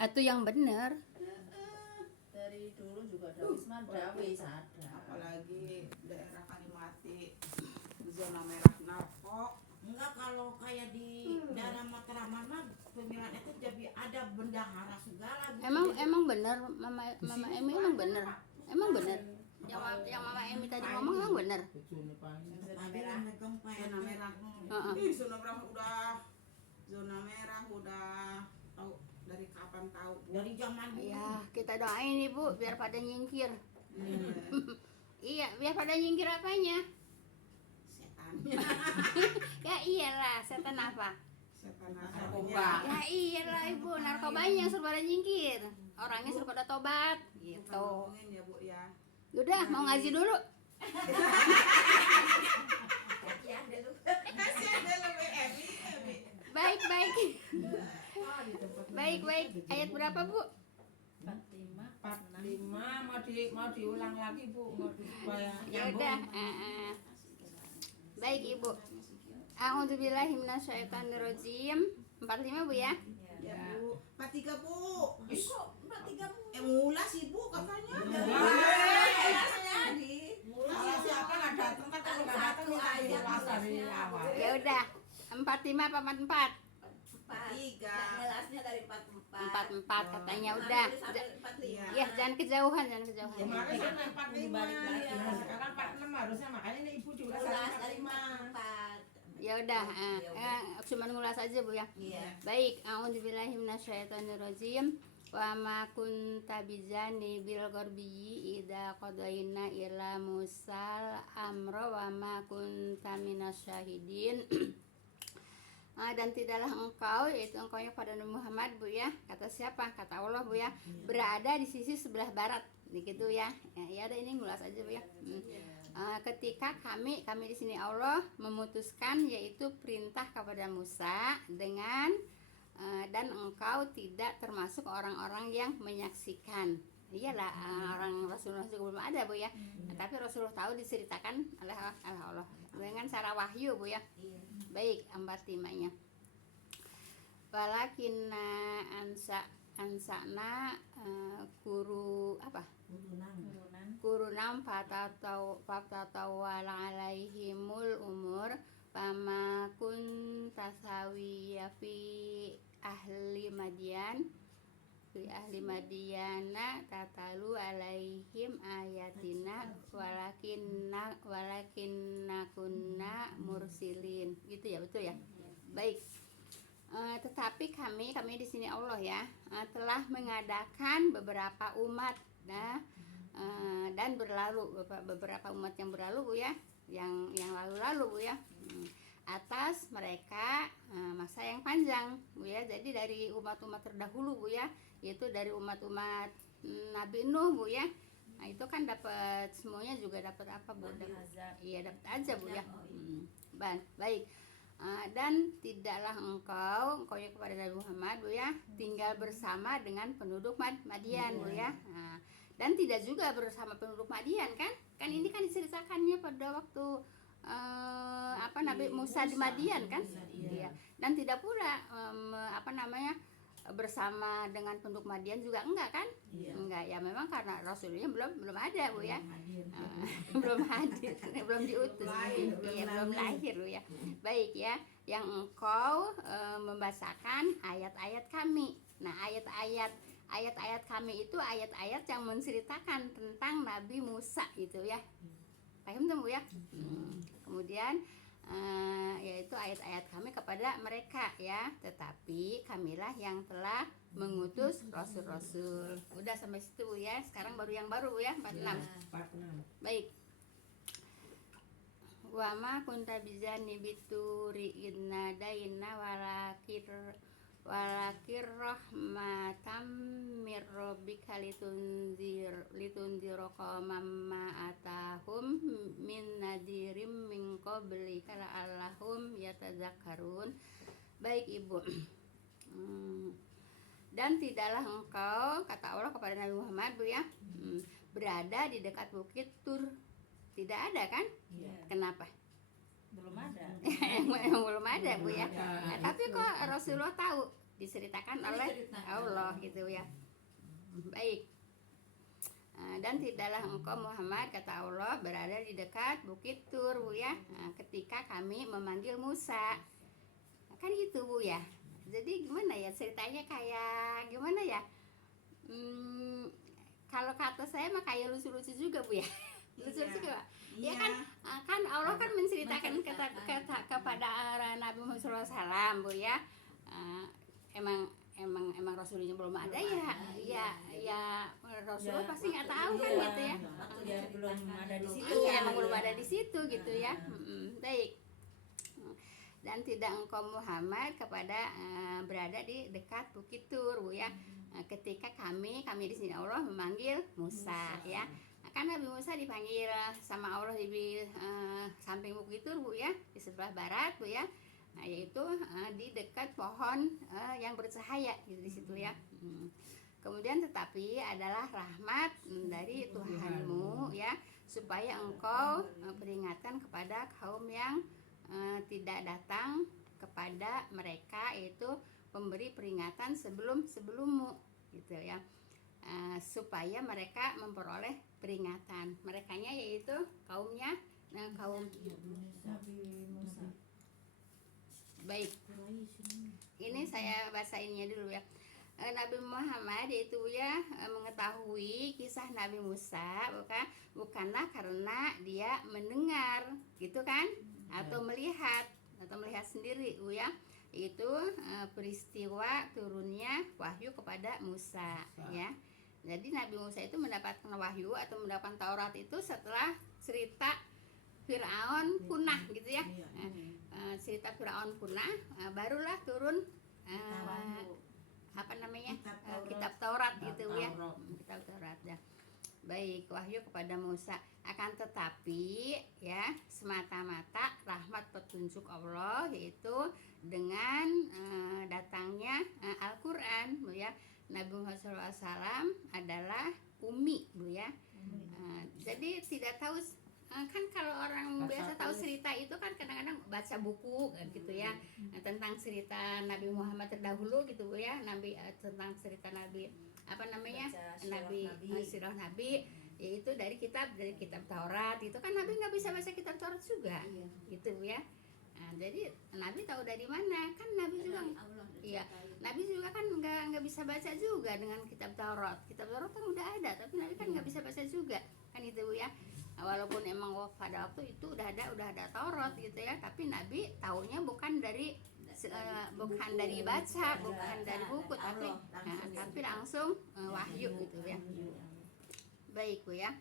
Atau yang benar. Dari dulu juga ada wisma wis ada. Apalagi daerah Kalimati zona merah narko. Enggak, kalau kayak di daerah Matraman mah pemilihan itu jadi ada bendahara segala gitu. Emang benar Mama Emi emang benar. Emang benar. Yang Mama Emi tadi ngomong emang benar. Zona Tadi merah. yang megang Pak Zona RT. merah. Heeh. Ih, zona merah udah tahu dari kapan tahu. Dari zaman dulu. Ya, kita doain Ibu biar pada nyingkir. Iya. Iya, biar pada nyingkir apanya? Setannya. Ya iyalah, setan apa? Setan Narkoba. Ya iyalah Ibu, narkobanya suruh pada nyingkir. Orangnya suruh pada tobat Bukan gitu. ngomongin ya Bu ya. Udah, mau ngaji dulu. Kasih ada lebih Emi. Baik. Oh, Baik. Ayat berapa, Bu? 45. 45 mau diulang lagi Bu, mau supaya Ya udah. Baik, Ibu. A'udzubillahi minasyaitonirrajim. 45, Bu ya. Ya Bu. 43 Bu. Kok 43 Bu? Mulas Ibu katanya. Kalau siapa nggak datang kan kalau nggak datang kita ulas dari awal. Ya udah. 45 apa 44? 43. Jelasnya dari 44. 44 katanya udah. Ya, jangan kejauhan. Kemarin kan 45, nah sekarang 46 harusnya, makanya ini Ibu diulas dari 44. Ya udah, cuman ngulas aja Bu ya. Iya. Baik, a'udzubillahi minasyaitonirrajim. Wa ma kunta bijani bil gharbiyyi idza qadaina ila musal amra wa ma kunta minasyahidin. Dan tidaklah engkau, yaitu engkau yang pada Nabi Muhammad Bu ya, kata siapa? Kata Allah Bu ya, berada di sisi sebelah barat begitu ya. Ya ada, ini ngulas aja Bu ya. Ketika kami di sini Allah memutuskan yaitu perintah kepada Musa dengan dan engkau tidak termasuk orang-orang yang menyaksikan. Iyalah, orang Rasulullah juga belum ada Bu ya. Tapi Rasulullah tahu diceritakan oleh Allah dengan cara wahyu Bu ya. Baik, 45-nya. Walakinna ansana guru apa? Kurunam fatatawala alaihimul umur pama kun tasawiya fi ahli Madyana tatalu alaihim ayatina walakinna kunna mursilin. Gitu ya, betul ya. Baik. Tetapi kami di sini Allah ya, telah mengadakan beberapa umat dan berlalu beberapa umat yang berlalu Bu ya, yang lalu Bu ya, atas mereka masa yang panjang Bu ya. Jadi dari umat-umat terdahulu Bu ya, yaitu dari umat-umat Nabi Nuh Bu ya. Nah itu kan dapat semuanya, juga dapat apa Bu? Iya, dapat aja Bu ya. Baik. Dan tidaklah engkau ya kepada Nabi Muhammad Bu ya, tinggal bersama dengan penduduk Madian Bu ya. Dan tidak juga bersama penduduk Madian kan ini kan diceritakannya pada waktu Nabi Musa di Madian kan. Iya. Dan tidak pula bersama dengan penduduk Madian juga enggak kan? Enggak ya, memang karena Rasulnya belum ada Bu ya. Belum hadir, belum diutus. Iya, belum lahir Bu ya. Baik ya, yang engkau membacakan ayat-ayat kami. Nah, ayat-ayat kami itu ayat-ayat yang menceritakan tentang Nabi Musa gitu ya. Paham tuh Bu ya? Kemudian yaitu ayat-ayat kami kepada mereka ya, tetapi kamilah yang telah mengutus rasul-rasul. Udah sampai situ Bu ya. Sekarang baru yang baru Bu ya, 46. Baik. Wa ma kunta bizani bituri inna daina walakir rahmatam mir rabbika litunzir qauman ma atahum min nadirim min qablika la'allahum yatadzakkarun. Baik Ibu. Dan tidaklah engkau, kata Allah kepada Nabi Muhammad Bu ya, berada di dekat bukit Tur. Tidak ada kan? Kenapa? Belum ada. Emang belum ada Bu ya. Nah, tapi kok Rasulullah tahu diceritakan oleh Allah gitu ya. Baik. Dan tidaklah engkau Muhammad, kata Allah, berada di dekat Bukit Tur, Bu ya, ketika kami memanggil Musa. Kan gitu, Bu ya. Jadi gimana ya ceritanya, kayak gimana ya? Kalau kata saya mah kayak lucu-lucu juga, Bu ya. Lucu-lucu juga. Ya kan, kan Allah kan menceritakan kepada Nabi Muhammad SAW, Bu ya. Emang Rasulnya belum ada ya Rasulullah pasti nggak tahu kan gitu ya. Ya belum ada di situ. Iya, emang belum ada di situ gitu ya. Baik. Dan tidak engkau Muhammad kepada berada di dekat Bukit Tur, Bu ya. Ketika kami di sini Allah memanggil Musa ya. Kan Nabi Musa dipanggil sama Allah di samping Bukit Tur, Bu ya, di sebelah barat, Bu ya. Nah, yaitu di dekat pohon yang bercahaya gitu di situ ya. Kemudian tetapi adalah rahmat dari Tuhanmu ya, supaya engkau peringatkan kepada kaum yang tidak datang kepada mereka, yaitu pemberi peringatan sebelummu gitu ya. Supaya mereka memperoleh peringatan. Merekanya yaitu kaumnya, kaum Nabi Musa. Baik, ini saya bacainnya dulu ya. Nabi Muhammad itu ya mengetahui kisah Nabi Musa bukanlah karena dia mendengar gitu kan, atau melihat sendiri, Bu ya. Itu peristiwa turunnya wahyu kepada Musa ya. Jadi Nabi Musa itu mendapatkan wahyu atau mendapatkan Taurat itu setelah cerita Firaun punah gitu ya. Cerita Firaun punah, barulah turun kitab Taurat gitu ya. Kitab Taurat ya. Baik, wahyu kepada Musa. Akan tetapi ya, semata-mata rahmat petunjuk Allah, yaitu dengan datangnya Al-Qur'an, Bu ya. Nabi Muhammad SAW adalah ummi, Bu ya. Jadi tidak tahu, kan kalau orang biasa tahu cerita itu kan kadang-kadang baca buku kan gitu ya, tentang cerita Nabi Muhammad terdahulu gitu, Bu ya. Tentang cerita Nabi sirah Nabi, yaitu dari kitab Taurat. Itu kan Nabi nggak bisa baca kitab Taurat juga gitu, Bu ya. Nah, jadi Nabi tahu dari mana? Kan Nabi juga Nabi juga kan nggak bisa baca juga dengan kitab Taurat. Kitab Taurat kan udah ada, tapi Nabi kan nggak bisa baca juga kan itu, Bu ya. Walaupun emang pada waktu itu udah ada Taurat gitu ya, tapi Nabi taunya bukan dari baca, bukan dari buku, tapi langsung wahyu gitu ya. Baik, Bu ya.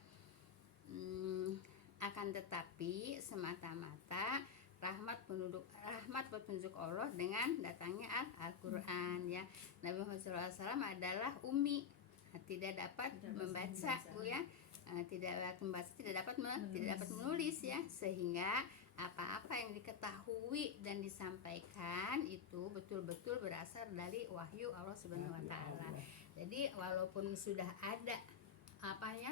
Akan tetapi semata-mata rahmat petunjuk Allah dengan datangnya Al-Qur'an ya. Nabi Muhammad SAW adalah ummi, tidak dapat membaca, Bu ya. Tidak dapat membaca, tidak dapat menulis ya, sehingga apa-apa yang diketahui dan disampaikan itu betul-betul berasal dari wahyu Allah Subhanahu wa taala. Jadi walaupun sudah ada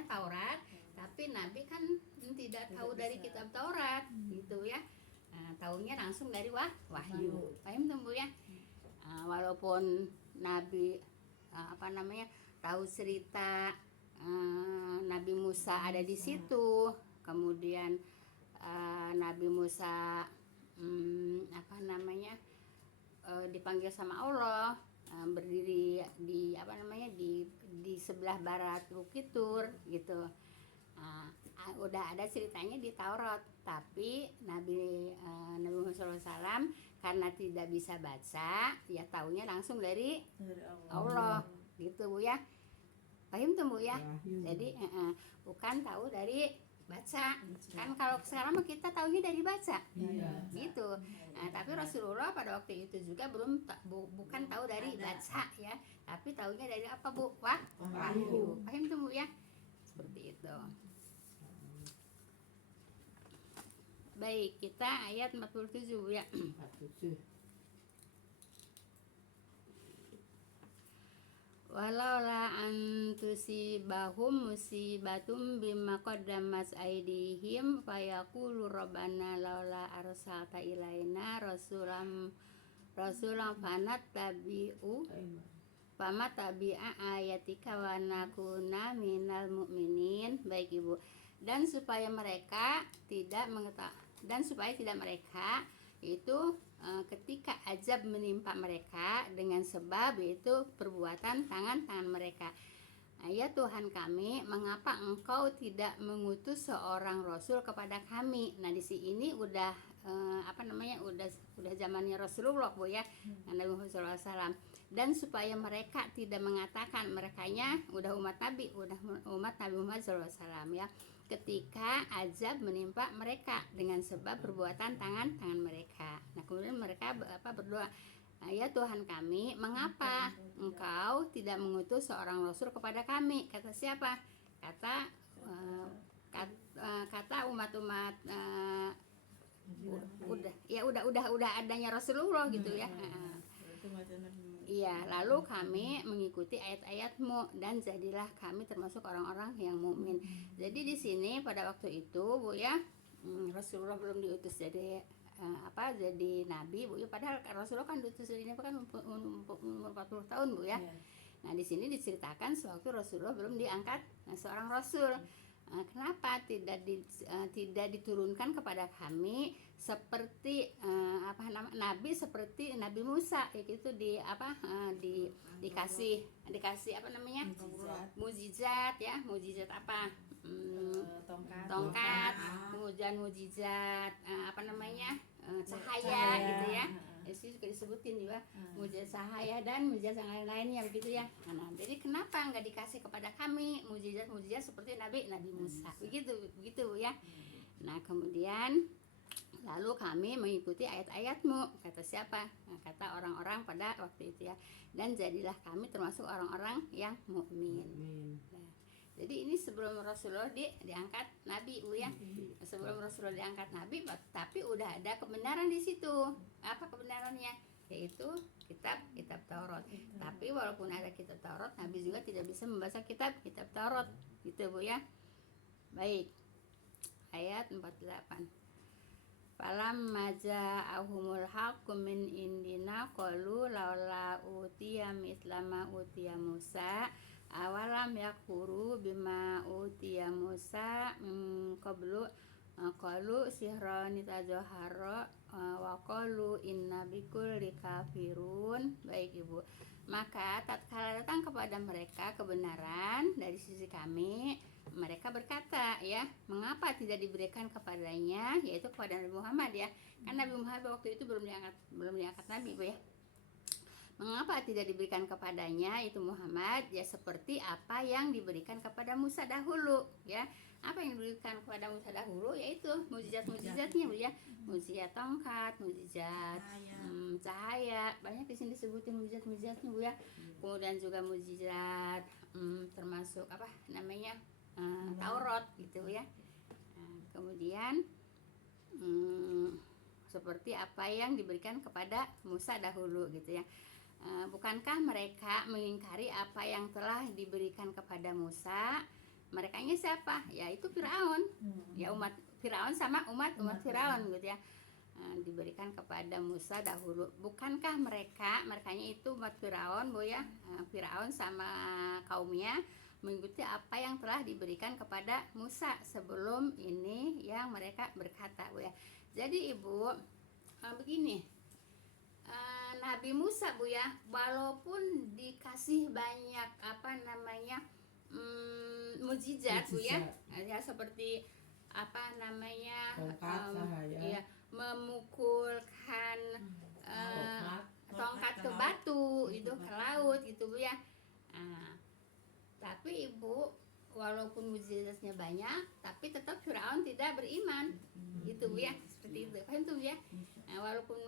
Taurat, tapi Nabi kan tidak tahu dari kitab Taurat gitu ya. Taunya langsung dari wahyu. Paham tuh, Bu ya? Walaupun Nabi tahu cerita Nabi Musa ada di situ, kemudian Nabi Musa dipanggil sama Allah, berdiri di sebelah barat Bukit Tur gitu. Udah ada ceritanya di Taurat, tapi Nabi Muhammad SAW karena tidak bisa baca, ya taunya langsung dari Allah gitu, Bu ya. Paham tuh, Bu ya? Jadi bukan tahu dari baca. Kan kalau sekarang mah kita taunya dari baca. Gitu. Tapi Rasulullah pada waktu itu juga bukan tahu dari baca ya, tapi taunya dari apa, Bu? Wahyu. Paham tuh, Bu ya? Seperti itu. Baik, kita ayat 47, Bu ya. 47. Walaula antusibahum musibatum bima qaddamat aydihim fayaqulu rabbana laula arsalta ilaina rasulam rasulan Fama tabi'a ayatika wa nakuna minal mu'minin. Baik Ibu. Dan supaya tidak mereka itu ketika azab menimpa mereka dengan sebab yaitu perbuatan tangan-tangan mereka. Ya Tuhan kami, mengapa Engkau tidak mengutus seorang rasul kepada kami? Nah di sini udah udah zamannya Rasulullah Bu ya, Nabi Muhammad SAW. Dan supaya mereka tidak mengatakan merekanya udah umat Nabi Muhammad SAW ya, ketika azab menimpa mereka dengan sebab perbuatan tangan-tangan mereka. Nah kemudian mereka berdoa, ya Tuhan kami, mengapa Engkau tidak mengutus seorang rasul kepada kami? Kata siapa? Kata umat-umat udah adanya Rasulullah gitu ya. Iya, lalu kami mengikuti ayat-ayatmu dan jadilah kami termasuk orang-orang yang mukmin. Jadi di sini pada waktu itu Bu ya, Rasulullah belum diutus jadi nabi Bu ya, padahal Rasulullah kan diutus ini kan umur 40 tahun Bu ya. Nah, di sini diceritakan sewaktu Rasulullah belum diangkat seorang rasul. Kenapa tidak diturunkan kepada kami seperti nabi seperti Nabi Musa itu dikasih mukjizat ya, mukjizat apa? Tongkat, kemudian mukjizat cahaya gitu ya. Itu juga disebutin juga mukjizat cahaya dan mukjizat yang lainnya begitu ya. Nah, jadi kenapa nggak dikasih kepada kami mukjizat seperti Nabi Musa begitu ya. Nah kemudian lalu kami mengikuti ayat-ayatmu, kata siapa? Nah, kata orang-orang pada waktu itu ya. Dan jadilah kami termasuk orang-orang yang mukmin. Nah, jadi ini sebelum Rasulullah diangkat Nabi Bu ya. Sebelum Rasulullah diangkat Nabi, tapi udah ada kebenaran di situ. Apa kebenarannya? Yaitu kitab Taurat. Tapi walaupun ada kitab Taurat, Nabi juga tidak bisa membaca kitab Taurat. Gitu Bu ya. Baik. Ayat 48. Falamma ja'ahumul haqqu min indina qalu laula utiya mislama utiya Musa awalam yakfuru bima utiya Musa qablu qalu sihrani tajahara wa qalu inna bikulli kafirun. Baik Ibu, maka tatkala datang kepada mereka kebenaran dari sisi kami, mereka berkata ya, mengapa tidak diberikan kepadanya, yaitu kepada Nabi Muhammad ya, kan Nabi Muhammad waktu itu belum diangkat Nabi Bu ya. Mengapa tidak diberikan kepadanya itu Muhammad ya seperti apa yang diberikan kepada Musa dahulu ya. Apa yang diberikan kepada Musa dahulu yaitu mukjizat-mukjizatnya Bu ya. Mukjizat tongkat, mukjizat cahaya, banyak di sini disebutin mukjizat-mukjizatnya Bu ya. Kemudian juga mukjizat termasuk Taurat gitu ya. Nah, kemudian seperti apa yang diberikan kepada Musa dahulu gitu ya. Bukankah mereka mengingkari apa yang telah diberikan kepada Musa? Merekanya siapa? Yaitu Firaun. Ya umat Firaun sama umat Firaun gitu ya. Diberikan kepada Musa dahulu. Bukankah merekanya itu umat Firaun Bu ya. Firaun sama kaumnya mengikuti apa yang telah diberikan kepada Musa sebelum ini yang mereka berkata Bu ya. Jadi Ibu begini, Nabi Musa Bu ya, walaupun dikasih banyak mukjizat Bu ya, seperti memukulkan tongkat ke batu itu ke laut gitu Bu ya. Tapi Ibu, walaupun mukjizatnya banyak, tapi tetap Firaun tidak beriman gitu Bu ya, seperti itu kan tuh ya. Nah, walaupun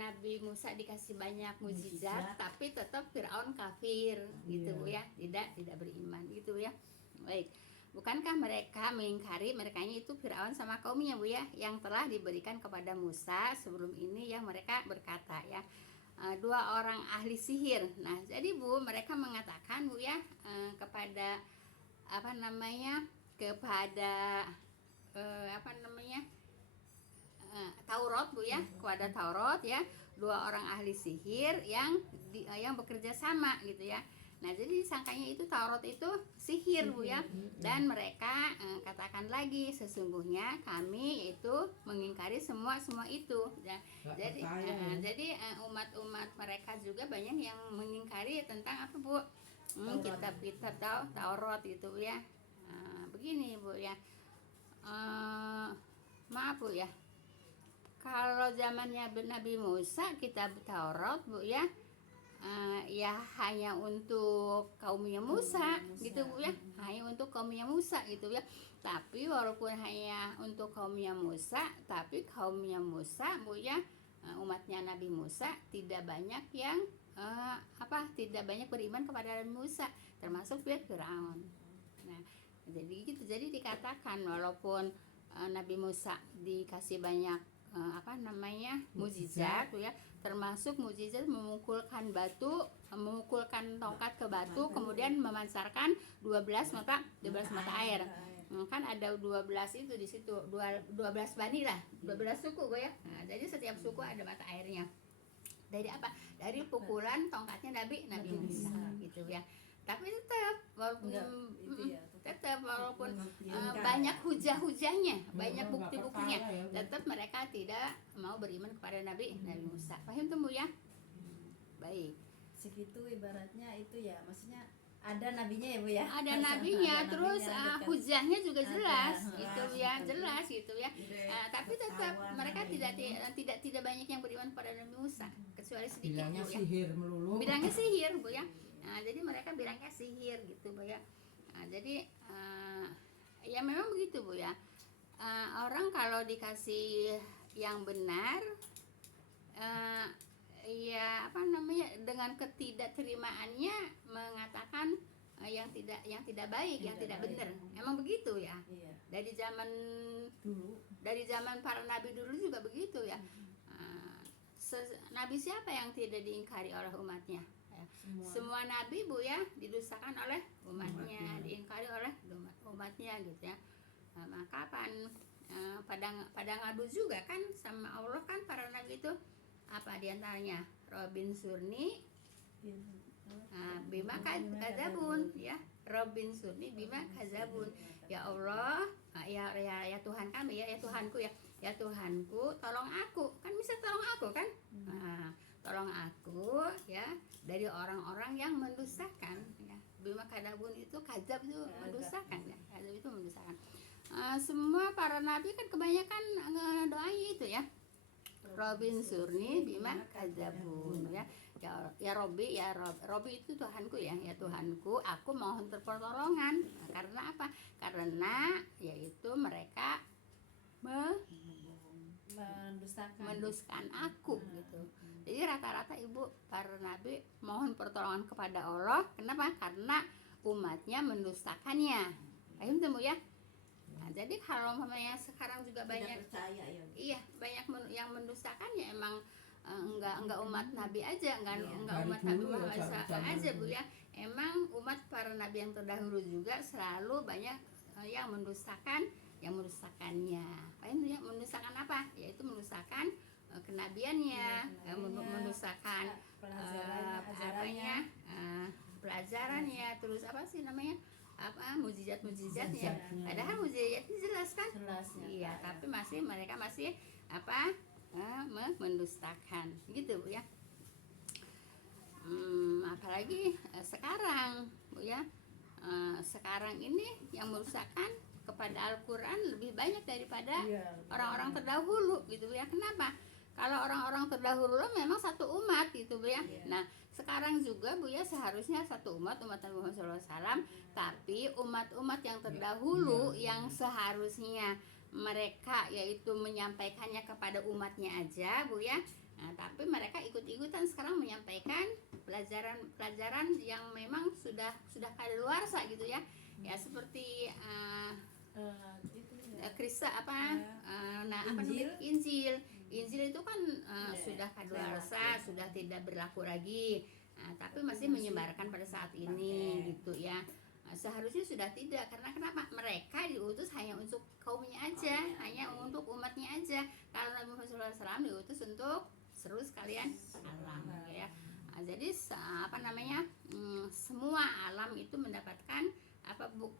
Nabi Musa dikasih banyak mukjizat, tapi tetap Firaun kafir gitu Bu ya, tidak beriman gitu ya. Baik, bukankah mereka mengingkari merekanya itu Firaun sama kaumnya Bu ya, yang telah diberikan kepada Musa sebelum ini yang mereka berkata ya, dua orang ahli sihir. Nah jadi Bu, mereka mengatakan Bu ya kepada Taurat Bu ya, kepada Taurat ya, dua orang ahli sihir yang bekerja sama gitu ya. Nah, jadi disangkanya itu Taurat itu sihir Bu ya. Dan mereka katakan lagi sesungguhnya kami itu mengingkari semua itu. Ya. Jadi umat-umat mereka juga banyak yang mengingkari tentang apa Bu? Kitab-kitab Taurat gitu Bu ya. Begini Bu ya. Maaf Bu ya. Kalau zamannya Nabi Musa kitab Taurat Bu ya, ya hanya untuk kaumnya Musa gitu Bu ya, hanya untuk kaumnya Musa gitu ya. Tapi walaupun hanya untuk kaumnya Musa, tapi kaumnya Musa Bu ya, umatnya Nabi Musa tidak banyak yang tidak banyak beriman kepada Nabi Musa, termasuk Firaun. Nah, jadi gitu. Jadi dikatakan walaupun Nabi Musa dikasih banyak mukjizat ya, termasuk mukjizat memukulkan tongkat ke batu, kemudian memancarkan 12 mata air. Kan ada 12 itu di situ, 12 bani lah, 12 suku Bu ya. Nah, jadi setiap suku ada mata airnya. Dari apa? Dari pukulan tongkatnya Nabi Musa gitu ya. Tapi tetap walaupun banyak hujah-hujahnya, banyak bukti-buktinya, tetap mereka tidak mau beriman kepada Nabi Musa. Paham tuh Bu ya? Baik. Segitu ibaratnya itu ya, maksudnya ada nabinya ya Bu ya. Ada nabinya, terus hujahnya juga jelas gitu ya, jelas gitu ya. Tapi tetap mereka tidak banyak yang beriman kepada Nabi Musa, kecuali sedikit Bilangnya Bu ya. sihir melulu. Bilangnya sihir Bu ya. Nah, jadi mereka bilangnya sihir gitu Bu ya. Nah, jadi ya memang begitu Bu ya. Orang kalau dikasih yang benar, dengan ketidakterimaannya mengatakan yang tidak baik, yang tidak benar. Emang begitu ya. Iya. Dari zaman para nabi dulu juga begitu ya. Nabi siapa yang tidak diingkari oleh umatnya? Semua nabi Bu ya didustakan oleh umatnya, diingkari oleh umatnya gitu ya. Maka pada ngadu juga kan sama Allah kan para nabi itu apa diantaranya? Robin Surni bima kadzabun ya. Robin Surni bima kadzabun. Ya Allah, ya Tuhan kami ya Tuhanku ya. Ya Tuhanku, tolong aku. Kan bisa tolong aku kan? Tolong aku ya dari orang-orang yang mendustakan ya. Bima kadzabun itu kadzab itu mendustakan ya. Kadzab itu mendustakan. Semua para nabi kan kebanyakan doanya itu ya. Robin Surni bima kadzabun ya. Ya Robi itu Tuhanku ya Tuhanku, aku mohon pertolongan. Karena apa? Karena yaitu mereka mendustakan aku gitu. Jadi rata-rata ibu para nabi mohon pertolongan kepada Allah. Kenapa? Karena umatnya mendustakannya. Paham tuh ya? Nah, jadi kalau namanya sekarang juga banyak percaya ya. Iya, banyak yang mendustakannya emang enggak umat nabi aja, enggak umat Nabi Muhammad aja Bu ya. Emang umat para nabi yang terdahulu juga selalu banyak yang mendustakannya. Mendustakan apa? Yaitu mendustakan kenabiannya, mendustakan pelajarannya, terus apa sih namanya? Mukjizat-mukjizatnya. Padahal mukjizatnya jelas kan? Jelas ya. Iya, tapi mereka masih mendustakan gitu Bu ya. Apalagi sekarang Bu ya. Sekarang ini yang merusakkan kepada Al-Quran lebih banyak daripada orang-orang terdahulu gitu ya. Kenapa? Kalau orang-orang terdahulu memang satu umat gitu Bu ya. Nah sekarang juga Bu ya seharusnya satu umat Nabi Muhammad SAW, tapi umat-umat yang terdahulu yang seharusnya mereka yaitu menyampaikannya kepada umatnya aja Bu ya. Nah, tapi mereka ikut-ikutan sekarang menyampaikan pelajaran yang memang sudah kadaluarsa gitu ya. Ya seperti Injil itu kan sudah kadaluarsa, sudah tidak berlaku lagi. Tapi masih menyebarkan pada saat ini gitu ya. Seharusnya sudah tidak, karena kenapa? Mereka diutus hanya untuk kaumnya aja, hanya untuk umatnya aja. Kalau Nabi Muhammad SAW diutus untuk seluruh sekalian alam ya. Jadi semua alam itu mendapatkan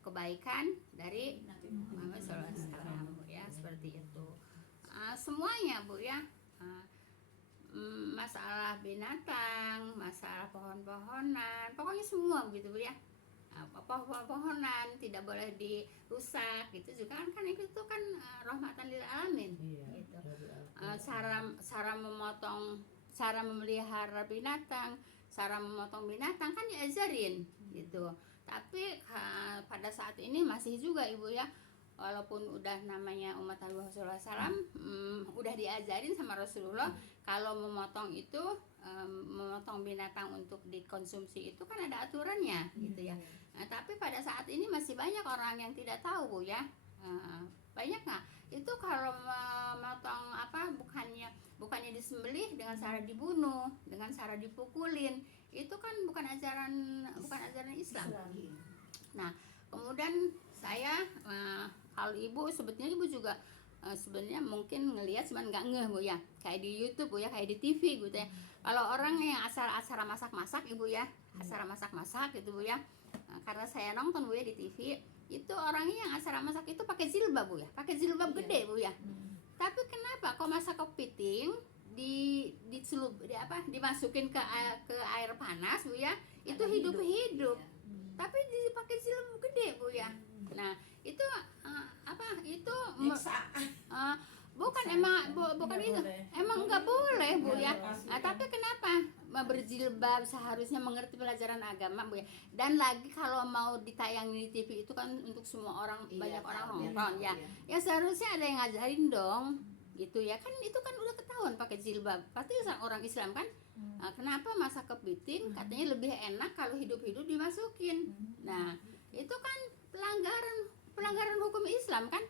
kebaikan dari Muhammad SAW ya, seperti itu. Semuanya Bu ya. Masalah binatang, masalah pohon-pohonan, pokoknya semua begitu Bu ya. Pohon-pohonan tidak boleh dirusak gitu juga kan itu kan rahmatan lil alamin gitu. Cara memelihara binatang, cara memotong binatang kan diajarin gitu. Tapi pada saat ini masih juga Ibu ya, walaupun udah namanya umat Nabi Rasulullah SAW, udah diajarin sama Rasulullah kalau memotong itu, memotong binatang untuk dikonsumsi itu kan ada aturannya gitu ya. Nah, tapi pada saat ini masih banyak orang yang tidak tahu Bu ya. Banyak nggak? Itu kalau memotong bukannya disembelih dengan cara dibunuh, dengan cara dipukulin, itu kan bukan ajaran Islam. Nah, kemudian saya kalau Ibu sebetulnya Ibu juga sebenarnya mungkin ngelihat cuman nggak ngeh Bu ya, kayak di YouTube Bu ya, kayak di TV gitu ya. Kalau orang yang acara masak-masak Ibu ya, acara masak-masak gitu Bu ya, karena saya nonton Bu ya di TV, itu orangnya yang acara masak itu pakai jilbab Bu ya, pakai jilbab gede Bu ya. Tapi kenapa kok masak kepiting dimasukin ke air panas Bu ya, itu hidup-hidup. Tapi dipakai jilbab gede Bu ya. Nah, itu bukan itu. Emang nggak boleh Bu ya. Nah, tapi kenapa berjilbab seharusnya mengerti pelajaran agama Bu ya. Dan lagi kalau mau ditayangin di TV itu kan untuk semua orang, banyak orang nonton ya. Ya seharusnya ada yang ngajarin dong gitu ya. Kan itu kan udah ketahuan pakai jilbab. Pasti orang Islam kan. Kenapa masak kepiting katanya lebih enak kalau hidup-hidup dimasukin. Nah, itu kan pelanggaran hukum Islam kan.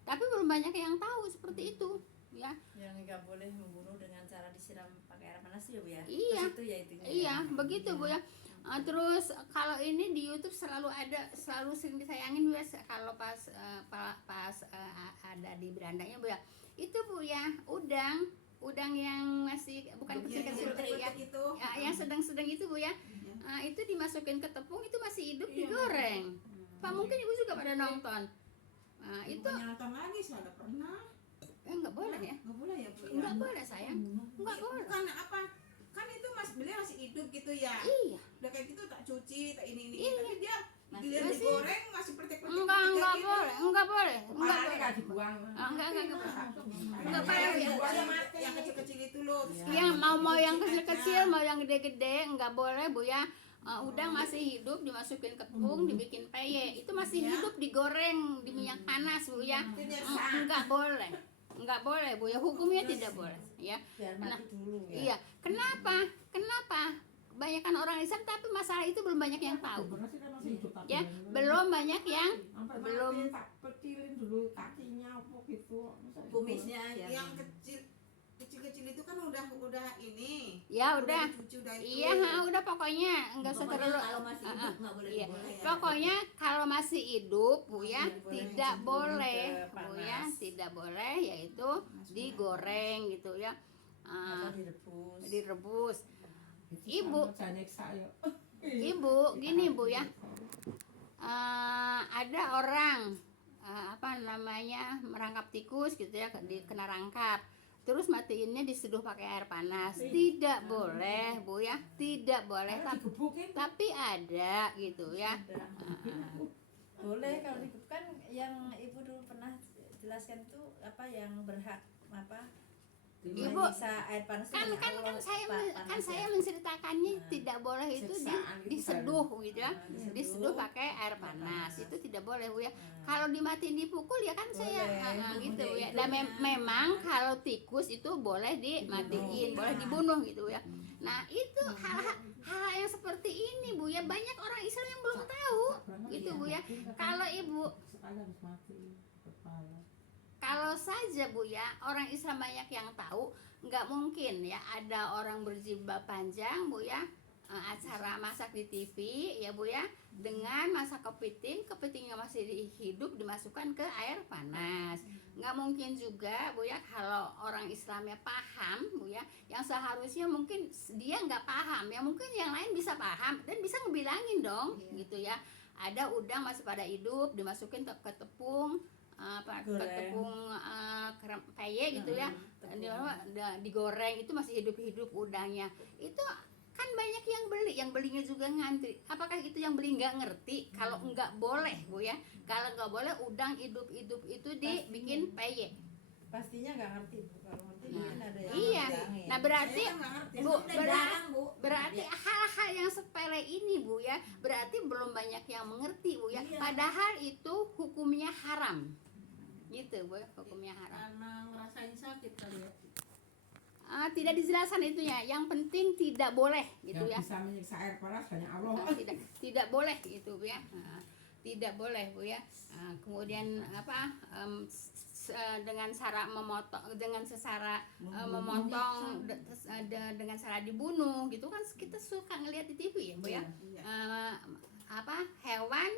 Tapi belum banyak yang tahu seperti itu ya. Yang nggak boleh membunuh dengan cara disiram pakai air panas ya Bu ya. Iya. Itu ya intinya. Iya, begitu Bu ya. Terus kalau ini di YouTube selalu sering ditayangin Bu ya, kalau pas ada di berandanya Bu ya. Itu Bu ya, udang yang masih bukan kecil-kecil ya. Yang sedang-sedang itu Bu ya. Itu dimasukin ke tepung, itu masih hidup, digoreng. Pak mungkin Ibu juga pada nonton. Itu nonton lagi saya nggak pernah. Nggak boleh ya? Nggak boleh ya Bu ya? Nggak boleh sayang. Nggak boleh. Bukan apa? Kan itu beliau masih hidup gitu ya. Iya. Udah kayak gitu tak cuci, tak ini. Iya. Tapi dia Masih- digoreng masih petek-petek. Enggak gitu. boleh. Enggak boleh. Kepalanya dibuang. Enggak boleh. Enggak boleh, ya. Yang kecil-kecil itu loh. Yang mau yang kecil-kecil, mau yang gede-gede, enggak boleh Bu ya. Udang masih hidup dimasukin ke tepung, dibikin peye, itu masih hidup, digoreng di minyak panas Bu ya. Enggak boleh. Enggak boleh Bu ya, hukumnya tidak boleh ya. Biar mati dulu ya. Iya. Kenapa? Kebanyakan orang Islam tapi masalah itu belum banyak yang tahu. Ya, belum banyak yang belum. Tak kecilin dulu kakinya apa gitu. Kumisnya ya. Yang kecil-kecil itu kan udah ini. Ya udah. Dicuci, udah itu. Iya, udah pokoknya enggak usah Pokoknya terlalu. kalau masih hidup nggak boleh Iya. digoreng ya. Pokoknya kalau masih hidup Bu ya, Boleh tidak digoreng boleh ke Bu ya, panas. tidak boleh yaitu digoreng gitu ya. Atau direbus. Direbus. Ibu, saya. Ibu, gini Bu ya. Ada orang merangkap tikus gitu ya, kena rangkap. Terus matiinnya diseduh pakai air panas. Tidak boleh Bu ya, tidak boleh. Tapi ada gitu ya. Boleh kalau hidup kan yang Ibu dulu pernah jelaskan itu apa yang berhak apa? Ibu, bisa air panas itu kan hanya Allah, panas saya ya. menceritakannya tidak boleh itu diseduh gitu ya, Diseduh. diseduh pakai air panas itu tidak boleh Bu ya. Kalau dimatiin dipukul ya kan saya gitu ya. Dan memang kalau tikus itu boleh dimatiin, boleh dibunuh gitu ya. Nah itu hal yang seperti ini Bu ya, banyak orang Islam yang belum tahu gitu Bu ya. Kalau Ibu kalau saja Bu ya, orang Islam banyak yang tahu, nggak mungkin ya ada orang berjilbab panjang Bu ya, acara masak di TV ya Bu ya, dengan masak kepitingnya masih hidup dimasukkan ke air panas. Nggak mungkin juga Bu ya kalau orang Islamnya paham Bu ya, yang seharusnya mungkin dia nggak paham, ya mungkin yang lain bisa paham dan bisa ngebilangin dong gitu ya. Ada udang masih pada hidup dimasukin ke tepung ke tepung peye gitu ya, digoreng itu masih hidup udangnya. Itu kan banyak yang belinya juga ngantri. Apakah itu yang beli nggak ngerti kalau nggak boleh Bu ya, kalau nggak boleh udang hidup itu dibikin peye? Pastinya nggak ngerti Bu, kalau ngerti Nah, mungkin ada yang iya. bilangin. Nah berarti Saya nggak ngerti. Bu, Udah jarang, Bu. berarti hal-hal yang sepele ini Bu ya, berarti belum banyak yang mengerti Bu ya. Iya. Padahal itu hukumnya haram. Gitu Bu, hukumnya haram. Karena ngerasain sakit kali ya. Tidak dijelaskan itunya. Yang penting tidak boleh gitu Yang ya. bisa menyiksa air panas hanya Allah. Tidak boleh gitu Bu ya. Tidak boleh Bu ya. Kemudian apa? Dengan cara memotong, dengan memotong dengan cara dibunuh gitu kan, kita suka ngelihat di TV ya Bu ya. Hewan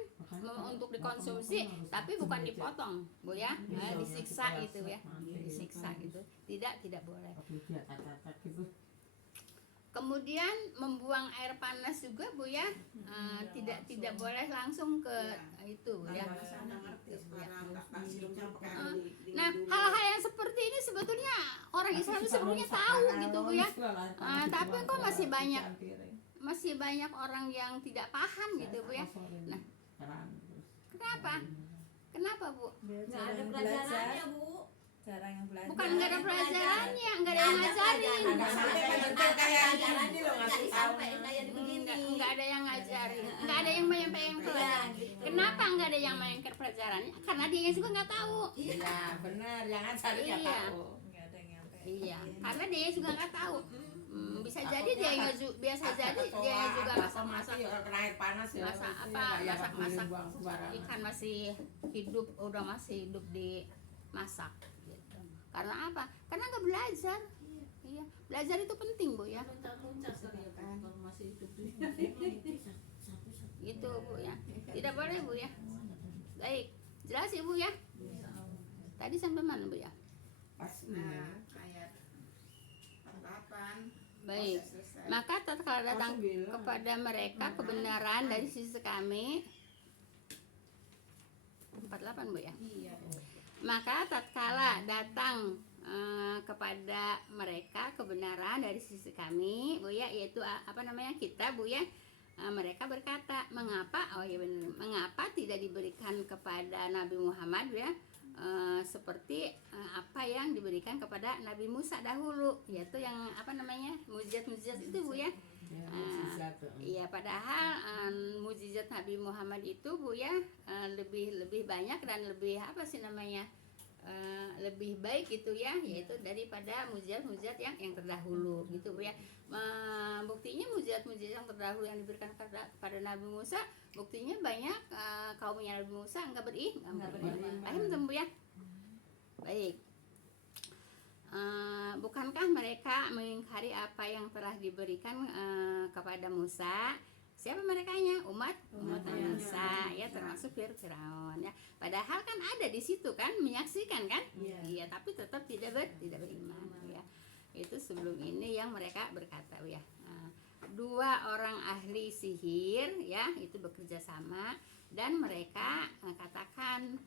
untuk dikonsumsi tapi bukan dipotong Bu ya, disiksa gitu ya, disiksa gitu, tidak boleh. Kemudian membuang air panas juga Bu ya, tidak boleh langsung ke itu ya. Nah, hal-hal yang seperti ini sebetulnya orang Islam sebelumnya tahu gitu Bu ya. Tapi kok masih banyak orang yang tidak paham gitu Bu ya. Nah, kenapa Bu? Nggak ada pelajarannya, Bu. Jarang yang belajar. Bukan nggak ada pelajarannya, nggak ada yang ngajarin. Nggak ada yang ngajarin, nggak ada yang menyampaikan pelajaran. Kenapa nggak ada yang menyampaikan pelajarannya? Karena dia juga nggak tahu. Iya, benar. Yang ngajarin nggak Iya. tahu. Nggak ada yang nyampe. Iya, karena dia juga nggak tahu. Bisa jadi dia nggak biasa jadi dia juga masak air panas ya. masak ikan masih hidup, udah masih hidup dimasak gitu. Karena apa? Karena nggak belajar. Iya, belajar itu penting Bu ya. Loncat-loncat kali ya kan, kalau masih hidup tuh. Gitu Bu ya. Tidak boleh Bu ya. Baik, jelas Ibu ya. Tadi sampai mana Bu ya? Nah, ayat 48. Baik. Maka tatkala datang kepada mereka kebenaran dari sisi kami, 48 Bu ya. Iya. Maka tatkala datang kepada mereka kebenaran dari sisi kami Bu ya, yaitu kita Bu ya, mereka berkata, mengapa tidak diberikan kepada Nabi Muhammad ya, seperti apa yang diberikan kepada Nabi Musa dahulu, yaitu yang mukjizat itu Bu ya. Iya, padahal mukjizat Nabi Muhammad itu Bu ya, lebih banyak dan lebih lebih baik gitu ya, yaitu daripada mukjizat yang terdahulu gitu Bu ya. Buktinya mukjizat yang terdahulu yang diberikan kepada Nabi Musa, buktinya banyak kaumnya Nabi Musa nggak beriman. Paham Bu ya? Baik. Bukankah mereka mengingkari apa yang telah diberikan kepada Musa? Siapa merekanya? Umat Musa ya, termasuk Firaun ya. Padahal kan ada di situ kan, menyaksikan kan? Iya, tapi tetap tidak beriman ya. Itu sebelum ini yang mereka berkata ya. Dua orang ahli sihir ya, itu bekerja sama dan mereka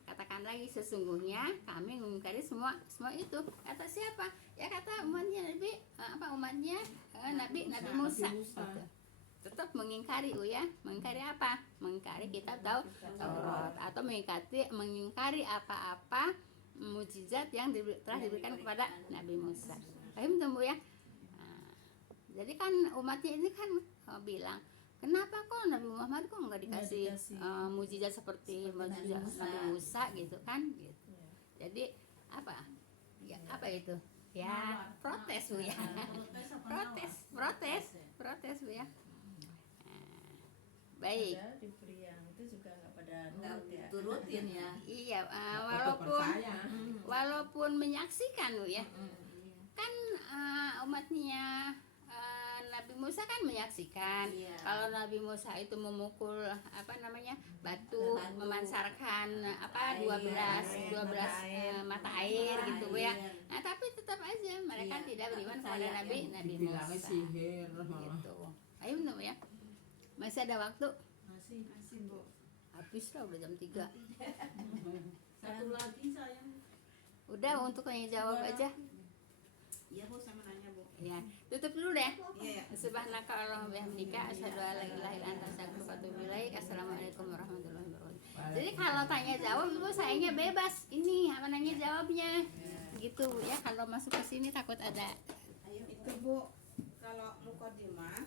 katakan lagi, sesungguhnya kami mengingkari semua itu. Kata siapa? Ya kata umatnya Nabi Musa. Gitu. Tetap mengingkari ya. Mengingkari apa? Mengingkari kitab Taurat atau mengingkari apa-apa mukjizat yang telah diberikan kepada Nabi Musa. Paham tuh Bu ya? Jadi kan umatnya ini kan bilang, kenapa kok Nabi Muhammad kok nggak dikasih mukjizat seperti mukjizat Nabi Musa gitu kan? Gitu. Jadi apa? Ya, apa itu? Ya protes Bu ya. Protes Bu ya. Baik. Padahal diberi yang itu juga nggak pada nurut ya. Turutin ya. Iya, walaupun menyaksikan Bu ya. Kan umatnya Nabi Musa kan menyaksikan. Iya. Kalau Nabi Musa itu memukul batu, Batu. memensarkan Air, 12 mata air gitu ya. Air. Nah, tapi tetap aja mereka Iya, tidak beriman kepada percaya, Nabi ya. Nabi Dibilangnya Musa. sihir malah. Gitu. Ayo minum ya. Masih ada waktu. Masih Bu. Habis lah udah jam 3. Satu lagi sayang. Udah untuk tanya jawab aja. Iya Bu, saya mau nanya Bu. Ya, tutup dulu deh. Iya. Subhanaka Allahumma bihamdika asyhadu an la ilaha illa anta astaghfiruka wa atubu ilaik. Assalamualaikum warahmatullahi wabarakatuh. Jadi kalau tanya jawab itu sayangnya bebas. Ini apa nanya jawabnya. Gitu Bu ya, kalau masuk ke sini takut ada Itu Bu, kalau mukadimah